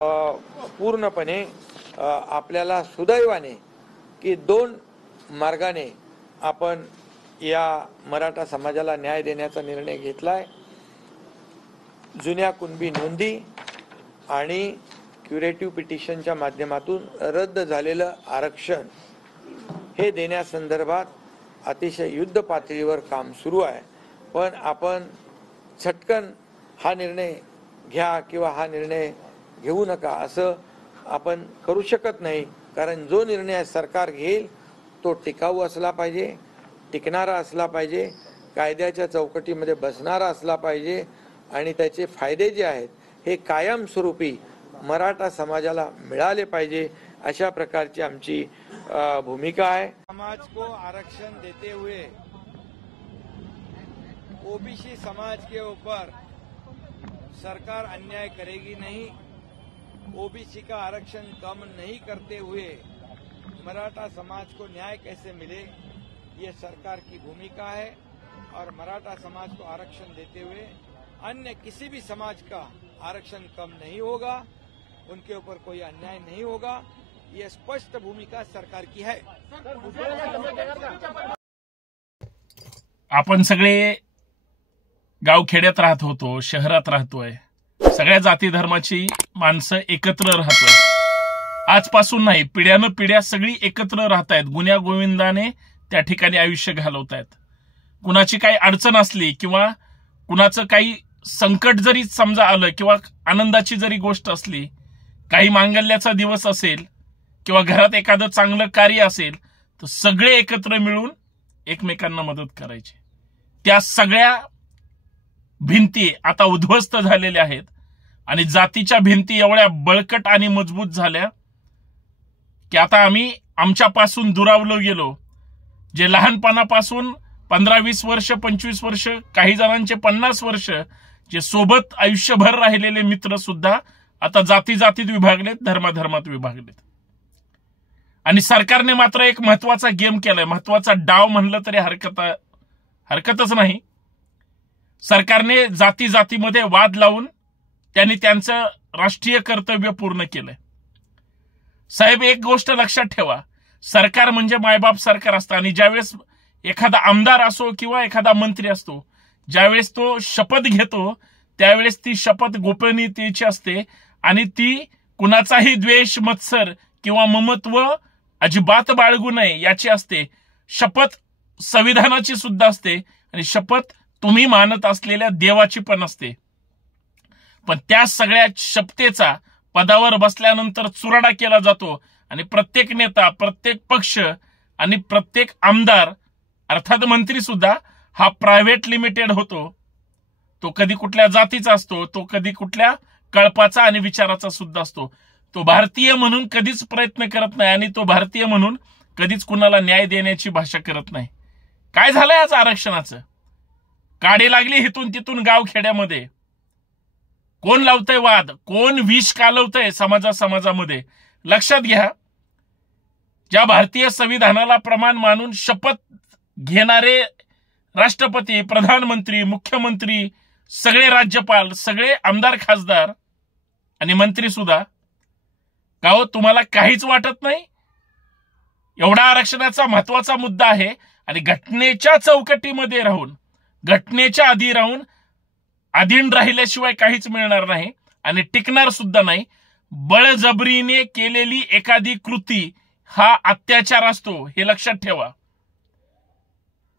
पूर्णपणे आपल्याला सुदैवाने की दोन मार्गाने आपण या मराठा समाजाला न्याय देण्याचा निर्णय घेतलाय। जुन्या कुणबी नोंदी आणि क्युरेटिव्ह पिटिशनच्या माध्यमातून रद्द झालेलं आरक्षण हे देण्यासंदर्भात अतिशय युद्ध पातळीवर काम सुरू आहे। पण आपण झटकन हा निर्णय घ्या किंवा हा निर्णय घेऊ नका असं आपण करू शकत नाही, कारण जो निर्णय सरकार घेईल तो टिकाऊ असला पाहिजे, टिकणारा असला पाहिजे, कायद्याच्या चौकटीमध्ये बसणारा असला पाहिजे आणि त्याचे फायदे जे आहेत हे कायमस्वरूपी मराठा समाजाला मिळाले पाहिजे, अशा प्रकारची आमची भूमिका आहे। समाज को आरक्षण देते हुए ओबीसी समाज के ऊपर सरकार अन्याय करेगी नहीं। ओबीसी का आरक्षण कम नहीं करते हुए मराठा समाज को न्याय कैसे मिले, ये सरकार की भूमिका है। और मराठा समाज को आरक्षण देते हुए अन्य किसी भी समाज का आरक्षण कम नहीं होगा, उनके ऊपर कोई अन्याय नहीं होगा, ये स्पष्ट भूमिका सरकार की है। आपण सगळे गावखेड्यात राहत होतो, शहरात राहतोय, सगळ्या जाती धर्माची माणसं एकत्र राहतोय। आजपासून नाही, पिढ्यानं पिढ्या सगळी एकत्र राहत आहेत, गुन्ह्या गोविंदाने त्या ठिकाणी आयुष्य घालवत आहेत। कुणाची काही अडचण असली किंवा कुणाचं काही संकट जरी समजा आलं किंवा आनंदाची जरी गोष्ट असली, काही मांगल्याचा दिवस असेल किंवा घरात एखादं चांगलं कार्य असेल तर सगळे एकत्र मिळून एकमेकांना मदत करायची। त्या सगळ्या भिंती आता उद्ध्वस्त झालेल्या आहेत आणि जातीच्या भिंती एवढ्या बळकट आणि मजबूत झाल्या की आता आम्ही आमच्यापासून दुरावलो गेलो। जे लहानपणापासून 15-20 वर्ष 25 वर्ष काही जणांचे 50 वर्ष जे सोबत आयुष्यभर राहिलेले मित्र सुद्धा आता जाती जातीत विभागलेत, धर्माधर्मात विभागलेत। आणि सरकारने मात्र एक महत्वाचा गेम केलाय, महत्वाचा डाव म्हणलं तरी हरकतच नाही। सरकारने जाती जातीमध्ये वाद लावून त्यांनी त्यांचं राष्ट्रीय कर्तव्य पूर्ण केलंय। साहेब, एक गोष्ट लक्षात ठेवा, सरकार म्हणजे मायबाप सरकार असतं आणि ज्यावेळेस एखादा आमदार असो किंवा एखादा मंत्री असतो, ज्यावेळेस तो शपथ घेतो त्यावेळेस ती शपथ गोपनीयतेची असते आणि ती कुणाचाही द्वेष, मत्सर किंवा ममत्व अजिबात बाळगू नये याची असते। शपथ संविधानाची सुद्धा असते आणि शपथ तुम्ही मानत असलेल्या देवाची पण असते। पण त्या सगळ्या शपथेचा पदावर बसल्यानंतर चुराडा केला जातो आणि प्रत्येक नेता, प्रत्येक पक्ष आणि प्रत्येक आमदार अर्थात मंत्री सुद्धा हा प्रायव्हेट लिमिटेड होतो। तो कधी कुठल्या जातीचा असतो, तो कधी कुठल्या कळपाचा आणि विचाराचा सुद्धा असतो। तो भारतीय म्हणून कधीच प्रयत्न करत नाही आणि तो भारतीय म्हणून कधीच कुणाला न्याय देण्याची भाषा करत नाही। काय झालंय आज आरक्षणाचं? काडी लागली हिथून तिथून गावखेड्यामध्ये। कोण लावतंय वाद, कोण विष कालवतंय समाजामध्ये? लक्षात घ्या, ज्या भारतीय संविधानाला प्रमाण मानून शपथ घेणारे राष्ट्रपती, प्रधानमंत्री, मुख्यमंत्री, सगळे राज्यपाल, सगळे आमदार, खासदार आणि मंत्री सुद्धा, का हो तुम्हाला काहीच वाटत नाही? एवढा आरक्षणाचा महत्वाचा मुद्दा आहे आणि घटनेच्या चौकटीमध्ये राहून, घटनेच्या आधी राहून, अधीन राहिल्याशिवाय काहीच मिळणार नाही आणि टिकणार सुद्धा नाही। बळजबरीने केलेली एखादी कृती हा अत्याचार असतो, हे लक्षात ठेवा।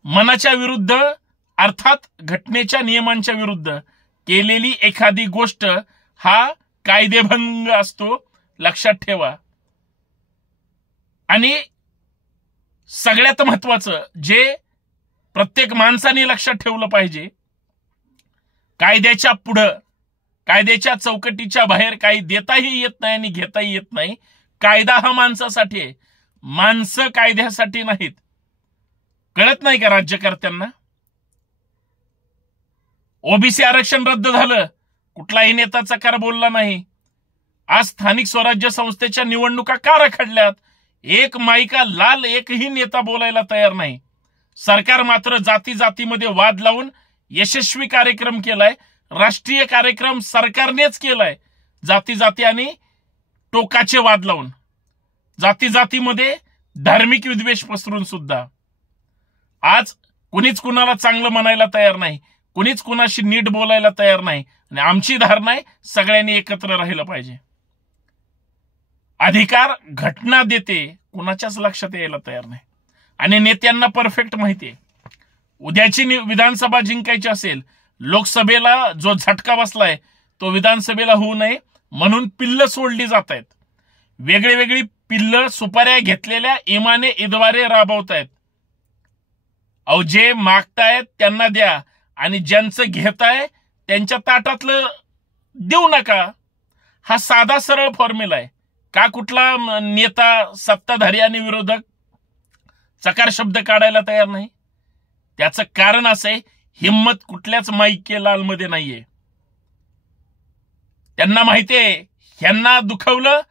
मनाच्या विरुद्ध अर्थात घटनेच्या नियमांच्या विरुद्ध केलेली एखादी गोष्ट हा कायदेभंग असतो, लक्षात ठेवा। आणि सगळ्यात महत्वाचं जे प्रत्येक माणसाने लक्षात ठेवलं पाहिजे, कायद्याच्या पुढं, कायद्याच्या चौकटीच्या बाहेर काही देताही येत नाही आणि घेताही येत नाही। कायदा हा माणसासाठी आहे, माणसं कायद्यासाठी नाहीत। कळत नाही का राज्यकर्त्यांना? ओबीसी आरक्षण रद्द झालं, कुठलाही नेता चकार बोलला नाही। आज स्थानिक स्वराज्य संस्थेच्या निवडणुका का रखडल्यात? एक माईका लाल एकही नेता बोलायला तयार नाही। सरकार मात्र जाती जातीमध्ये वाद लावून यशस्वी कार्यक्रम केलाय, राष्ट्रीय कार्यक्रम सरकारनेच केलाय। जाती जाती आणि टोकाचे वाद लावून, जाती जातीमध्ये धार्मिक विद्वेष पसरून सुद्धा आज कुणीच कुणाला चांगलं म्हणायला तयार नाही, कुणीच कुणाशी नीट बोलायला तयार नाही. आणि आमची धारणा आहे सगळ्यांनी एकत्र राहिलं पाहिजे. अधिकार घटना देते, कुणाच्याच लक्षात यायला तयार नाही. आणि नेत्यांना परफेक्ट माहिती आहे, उद्याची विधानसभा जिंकायची असेल, लोकसभेला जो झटका बसलाय तो विधानसभेला होऊ नये म्हणून पिल्ल सोडली जात आहेत. वेगळी वेगळी पिल्ल सुपाऱ्या घेतलेल्या इमाने इद्वारे राबवतायत. अहो, जे मागतायत त्यांना द्या आणि ज्यांचं घेताय त्यांच्या ताटातलं देऊ नका. हा साधा सरळ फॉर्म्युला आहे. का कुठला नेता, सत्ताधारी आणि विरोधक चकार शब्द काढायला तयार नाही? त्याचं कारण असं आहे, हिम्मत कुठल्याच माईके लालमध्ये नाहीये. त्यांना माहितीये ह्यांना दुखवलं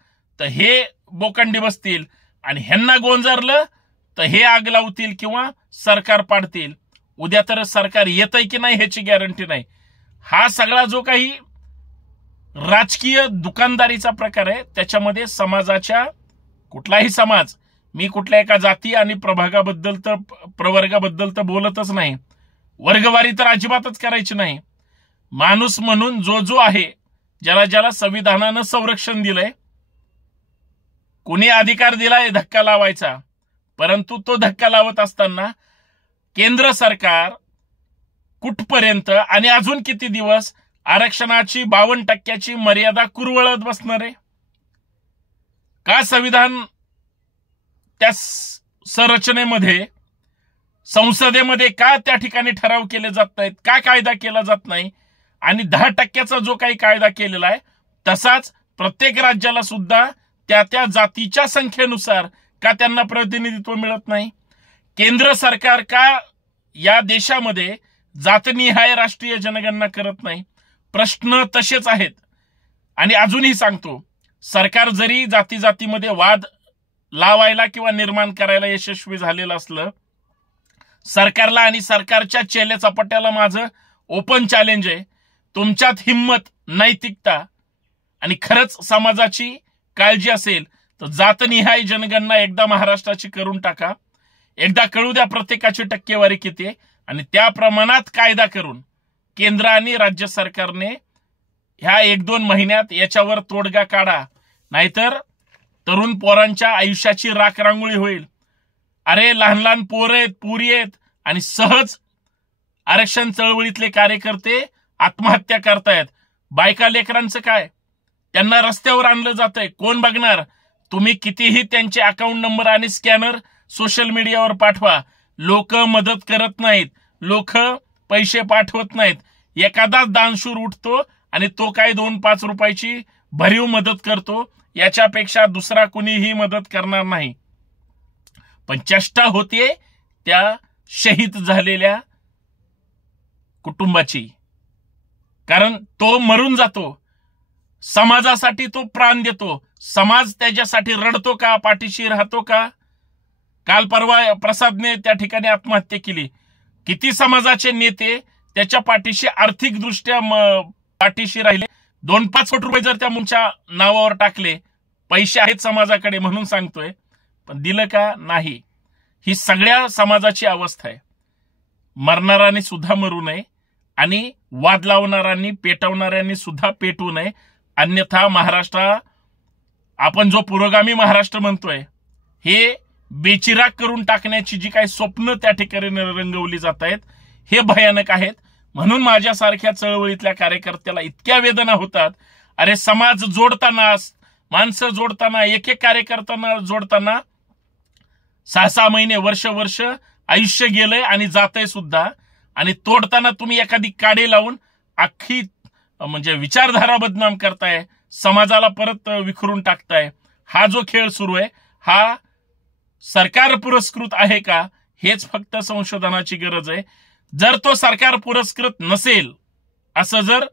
तर हे बोकंडी बसतील आणि ह्यांना गोंजारलं तर हे आग लावतील किंवा सरकार पाडतील. उद्या तर सरकार येतंय की नाही ह्याची गॅरंटी नाही. हा सगळा जो काही राजकीय दुकानदारीचा प्रकार आहे त्याच्यामध्ये समाजाच्या, कुठलाही समाज, मी कुठल्या एका जाती आणि प्रवर्गाबद्दल तर बोलतच नाही, वर्गवारी तर अजिबातच करायची नाही. माणूस म्हणून जो जो आहे, ज्याला ज्याला संविधानानं संरक्षण दिलंय, कुणी अधिकार दिलाय धक्का लावायचा, परंतु तो धक्का लावत असताना केंद्र सरकार कुठपर्यंत आणि अजून किती दिवस आरक्षणाची 52% मर्यादा कुरवळत बसणार आहे? का संविधान त्या संरचनेमध्ये, संसदेमध्ये का त्या ठिकाणी ठराव केले जात नाहीत? का कायदा केला जात नाही? आणि 10% जो काही कायदा केलेला आहे तसाच प्रत्येक राज्याला सुद्धा त्या त्या जातीच्या संख्येनुसार का त्यांना प्रतिनिधित्व मिळत नाही? केंद्र सरकार का या देशामध्ये जातनिहाय राष्ट्रीय जनगणना करत नाही? प्रश्न तसेच आहेत. आणि अजूनही सांगतो, सरकार जरी जाती जातीमध्ये वाद लावायला किंवा निर्माण करायला यशस्वी झालेलं असलं, सरकारला आणि सरकारच्या चेले चपाट्याला माझं ओपन चॅलेंज आहे, तुमच्यात हिम्मत, नैतिकता आणि खरंच समाजाची काळजी असेल तर जातनिहाय जनगणना एकदा महाराष्ट्राची करून टाका. एकदा कळू द्या प्रत्येकाची टक्केवारी किती आहे आणि त्या प्रमाणात कायदा करून केंद्र आणि राज्य सरकारने ह्या 1-2 महिन्यात याच्यावर तोडगा काढा. नाहीतर तरुण पोरांच्या आयुष्याची राखरांगोळी होईल. अरे, लहान लहान पोरं आहेत, पुरी आहेत आणि सहज आरक्षण चळवळीतले कार्यकर्ते आत्महत्या करतायत. बायका लेकरांचं काय? त्यांना रस्त्यावर आणलं जातंय. कोण बघणार? तुम्ही कितीही त्यांचे अकाउंट नंबर आणि स्कॅनर सोशल मीडियावर पाठवा, लोक मदत करत नाहीत, लोक पैसे पाठवत नाहीत. एखादा दानशूर उठतो आणि तो काय 2-5 रुपयाची भरीव मदत करतो, याच्यापेक्षा दुसरा कुणीही मदत करणार नाही. पण चेष्टा होते त्या शहीद झालेल्या कुटुंबाची, कारण तो मरून जातो, समाजासाठी तो प्राण देतो. समाज त्याच्यासाठी रडतो का? पाठीशी राहतो का? काल परवा प्रसादने त्या ठिकाणी आत्महत्या केली. किती समाजाचे नेते त्याच्या पाठीशी आर्थिकदृष्ट्या पाठीशी राहिले? 2-5 कोटी रुपये जर त्या मुलाच्या नावावर टाकले, पैसे आहेत समाजाकडे म्हणून सांगतोय, पण दिलं का? नाही. ही सगळ्या समाजाची अवस्था आहे. मरणाऱ्यांनी सुद्धा मरू नये आणि वाद लावणाऱ्यांनी, पेटवणाऱ्यांनी सुद्धा पेटवू नये. अन्यथा महाराष्ट्र, आपण जो पुरोगामी महाराष्ट्र म्हणतोय, हे बेचिराग करून टाकण्याची जी काही स्वप्न त्या ठिकाणी रंगवली जात आहेत, हे भयानक आहेत. म्हणून माझ्यासारख्या चळवळीतल्या कार्यकर्त्याला इतक्या वेदना होतात. अरे, समाज जोडताना, माणसं जोडताना, एक कार्यकर्त्यांना जोडताना 6-6 महिने, वर्ष आयुष्य गेलंय आणि जातंय सुद्धा. आणि तोडताना तुम्ही एखादी काडी लावून अख्खी म्हणजे विचारधारा बदनाम करताय, समाजाला परत विखरून टाकताय. हा जो खेळ सुरू आहे हा सरकार पुरस्कृत आहे का? हेच फक्त संशोधनाची गरज आहे. जर तो सरकार पुरस्कृत नसेल असं जर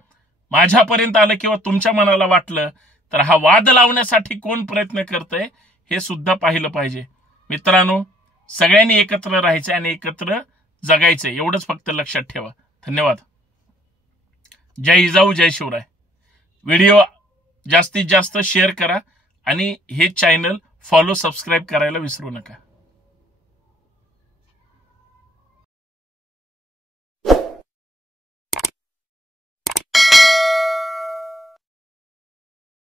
माझ्यापर्यंत आलं किंवा तुमच्या मनाला वाटलं, तर हा वाद लावण्यासाठी कोण प्रयत्न करतंय हे सुद्धा पाहिलं पाहिजे. मित्रांनो, सगळ्यांनी एकत्र राहायचं आणि एकत्र जगायचं, एवढंच फक्त लक्षात ठेवा. धन्यवाद. जय जिजाऊ, जय शिवराय. व्हिडिओ जास्तीत जास्त शेअर करा आणि हे चॅनल फॉलो सबस्क्राईब करायला विसरू नका.